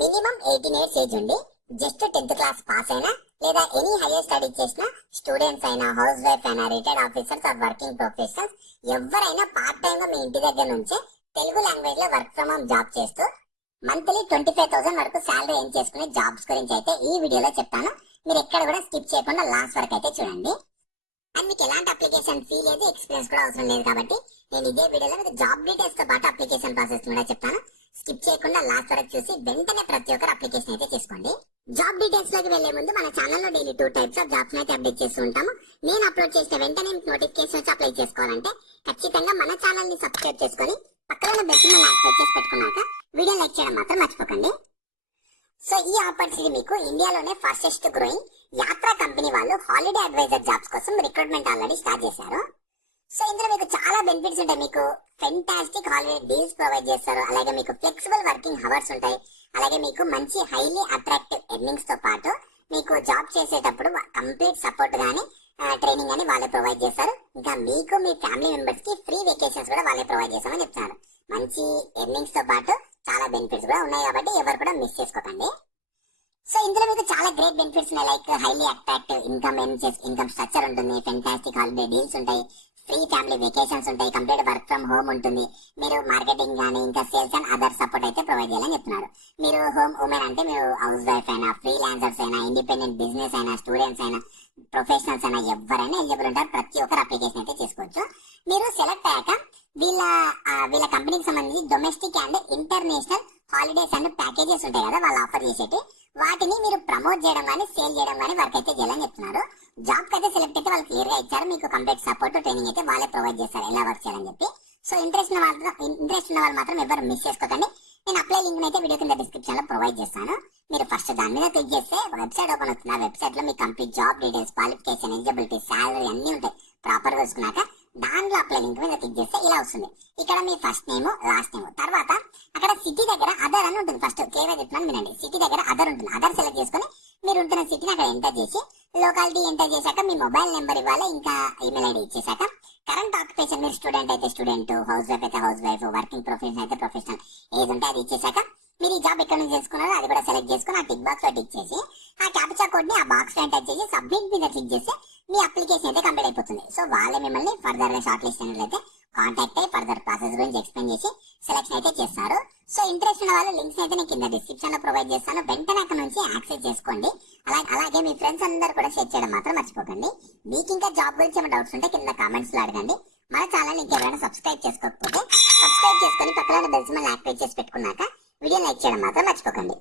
Minimum 18 years age ఉండి just 10th class pass అయినా లేదా ఎనీ హైయర్ స్టడీ చేసిన స్టూడెంట్స్ అయినా, హౌస్ వైఫ్ అయినా, retired officers or working professionals ఎవరైనా పార్ట్ టైం గా మీ ఇంటి దగ్గర నుంచే తెలుగు లాంగ్వేజ్ లో వర్క్ ఫ్రమ్ హోమ్ జాబ్ చేస్తూ మంత్లీ 25,000 వరకు శాలరీ ఏం చేసుకునే జాబ్స్ గురించి అయితే ఈ వీడియోలో చెప్తాను. మీరు ఎక్కడ కూడా స్కిప్ చేయకుండా లాస్ట్ వరకు అయితే చూడండి. అండ్ మీకు ఎలాంటి అప్లికేషన్ ఫీ లేదు, ఎక్స్పీరియన్స్ కూడా అవసరం లేదు కాబట్టి నేను ఇదే వీడియోలో మీకు జాబ్ డీటెయిల్స్ తో పాటు అప్లికేషన్ ప్రాసెస్ కూడా చెప్తాను. స్కిప్ చేయకుండా లాస్ట్ వరకు చూసి వెంటనే ప్రతి ఒక్కరు అప్లికేషన్ అయితే చేసుకోండి. జాబ్ డీటెయిల్స్ లోకి వెళ్లే ముందు మన ఛానల్లో డైలీ 2 టైప్స్ ఆఫ్ జాబ్స్ అయితే అప్డేట్ చేస్తూ ఉంటాము. నేను అప్లోడ్ చేసిన వెంటనే మీకు నోటిఫికేషన్ వచ్చి అప్లై చేసుకోవాలంటే ఖచ్చితంగా మన ఛానల్ ని సబ్స్క్రైబ్ చేసుకొని పక్కన బెల్ సింబల్ యాక్టివేట్ చేసి పెట్టుకున్నాక వీడియో లైక్ చేయడం మాత్రం మర్చిపోకండి. సో ఈ ఆపర్చునిటీ మీకు ఇండియాలోనే ఫాస్టెస్ట్ గ్రోయింగ్ యాత్రా కంపెనీ వాళ్ళు హాలిడే అడ్వైజర్ జాబ్స్ కోసం రిక్రూట్మెంట్ ఆల్రెడీ స్టార్ట్ చేశారు. సో ఇందులో మీకు చాలా బెనిఫిట్స్ ఉంటాయి. మీకు ఫెంటాస్టిక్ హాలిడే డీల్స్ ప్రొవైడ్ చేస్తారు. అలాగే మీకు ఫ్లెక్సిబుల్ వర్కింగ్ హవర్స్ ఉంటాయి. అలాగే మీకు మంచి హైలీ అట్రాక్టివ్ ఎర్నింగ్స్ తో పాటు మీకు జాబ్ చేసేటప్పుడు కంప్లీట్ సపోర్ట్ గానీ ట్రైనింగ్ అని వాళ్ళే ప్రొవైడ్ చేస్తారు. ఇంకా మీకు మీ ఫ్యామిలీ మెంబర్స్ కి ఫ్రీ వెకేషన్స్ కూడా వాళ్ళే ప్రొవైడ్ చేస్తామని చెప్తున్నారు. మంచి ఎర్నింగ్స్ తో పాటు చాలా బెనిఫిట్స్ కూడా ఉన్నాయి కాబట్టి ఎవరు కూడా మిస్ చేసుకోకండి. సో ఇందులో మీకు చాలా గ్రేట్ బెనిఫిట్స్ ఉన్నాయి. Like highly attractive income structure ఉంటుంది, ఫెంటాస్టిక్ హాలిడే డీల్స్ ఉంటాయి, ఫ్రీ ఫ్యామిలీ వెకేషన్స్ ఉంటాయి, కంప్లీట్ వర్క్ ఫ్రమ్ హోమ్ ఉంటుంది. మీరు మార్కెటింగ్ కానీ ఇంకా సేల్స్ అండ్ అదర్ సపోర్ట్ అయితే ప్రొవైడ్ చేయాలని చెప్తున్నారు. మీరు హోమ్ ఉమెన్ అంటే మీరు హౌస్ వైఫ్ అయినా, ఫ్రీలాన్సర్స్ అయినా, ఇండిపెండెంట్ బిజినెస్ అయినా, స్టూడెంట్స్ అయినా, ప్రొఫెషనల్స్ అయినా ఎవరైనా ఎలిజిబుల్ ఉంటారు. ప్రతి ఒక్కరు అప్లికేషన్ అయితే చేసుకోవచ్చు. మీరు సెలెక్ట్ అయ్యాక వీళ్ళ కంపెనీకి సంబంధించి domestic and international holidays and packages ఉంటాయి కదా వాళ్ళు ఆఫర్ చేసేటి, వాటిని మీరు ప్రమోట్ చేయడం కానీ సేల్ చేయడం కానీ వర్క్ అయితే చేయాలని చెప్తున్నారు. జాబ్ కి అయితే సెలెక్ట్ అయితే వాళ్ళు క్లియర్ గా ఇచ్చారు. మీకు కంప్లీట్ సపోర్ట్ ట్రైనింగ్ అయితే వాళ్ళే ప్రొవైడ్ చేస్తారు ఎలా వర్క్ చేయాలని చెప్పి. సో ఇంట్రెస్ట్ ఉన్న వాళ్ళు మాత్రం ఎవరు మిస్ చేసుకోకండి. నేను అప్లై లింక్ అయితే వీడియో కింద డిస్క్రిప్షన్ లో ప్రొవైడ్ చేస్తాను. మీరు ఫస్ట్ దాని మీద క్లిక్ చేస్తే వెబ్సైట్ ఓపెన్ అవుతుంది. ఆ వెబ్సైట్ లో మీ complete job details, qualification, eligibility, salary అన్ని ఉంటాయి. ప్రాపర్ గా చూసుకున్నాక దాంట్లో అప్లై లింక్ మీద క్లిక్ చేస్తే ఇలా వస్తుంది. ఇక్కడ మీ ఫస్ట్ నేమ్, లాస్ట్ నేమ్, తర్వాత అక్కడ సిటీ దగ్గర అదర్ అని ఉంటుంది. ఫస్ట్ క్లియర్ చెప్తున్నాను వినండి. సిటీ దగ్గర అదర్ ఉంటుంది. అదర్ సెలెక్ట్ చేసుకుని మీరు ఉంటున్న సిటీని అక్కడ ఎంటర్ చేసి లోకాలిటీ ఎంటర్ చేశాక మీ మొబైల్ నెంబర్ ఇవ్వాలి. ఇంకా ఈమెయిల్ ఐడి ఇచ్చేసాక కరెంట్ ఆక్యుపేషన్, మీరు స్టూడెంట్ అయితే స్టూడెంట్, హౌస్ వైఫ్ అయితే హౌస్ వైఫ్, వర్కింగ్ ప్రొఫెషనల్ అయితే ప్రొఫెషనల్, ఏది ఉంటే అది ఇచ్చేసాక మీరు ఈ జాబ్ ఎక్కడ నుంచి చేసుకున్నారో అది కూడా సెలెక్ట్ చేసుకుని ఆ టిక్ బాక్స్ లో టిక్ చేసి ఆ క్యాప్చా కోడ్ ని ఆ బాక్స్ లో ఎంటర్ చేసి సబ్మిట్ మీద క్లిక్ చేస్తే మీ అప్లికేషన్ అయితే కంప్లీట్ అయిపోతుంది. సో వాళ్ళే మిమ్మల్ని ఫర్దర్ గా షార్ట్ లిస్ట్ అయినట్లయితే కాంటాక్ట్ అయ్యి ఫర్దర్ ప్రాసెస్ గురించి ఎక్స్ప్లెయిన్ చేసి సెలెక్షన్ అయితే చేస్తారు. సో ఇంట్రెస్ట్ ఉన్న వాళ్ళు లింక్స్ అయితే నేను కింద డిస్క్రిప్షన్ లో ప్రొవైడ్ చేస్తాను. వెంటనే అక్కడ నుంచి యాక్సెస్ చేసుకోండి. అలాగే మీ ఫ్రెండ్స్ అందరూ కూడా షేర్ చేయడం మాత్రం మర్చిపోకండి. మీకు ఇంకా జాబ్ గురించి ఏమైనా డౌట్స్ ఉంటే కింద కామెంట్స్ లో అడగండి. మన ఛానల్ ఇంకెవరైనా సబ్స్క్రైబ్ చేసుకోకపోతే సబ్స్క్రైబ్ చేసుకొని పక్కన బెల్ సింబల్ యాక్టివేట్ చేసి పెట్టుకున్నాక వీడియో లైక్ చేయడం మాత్రం మర్చిపోకండి.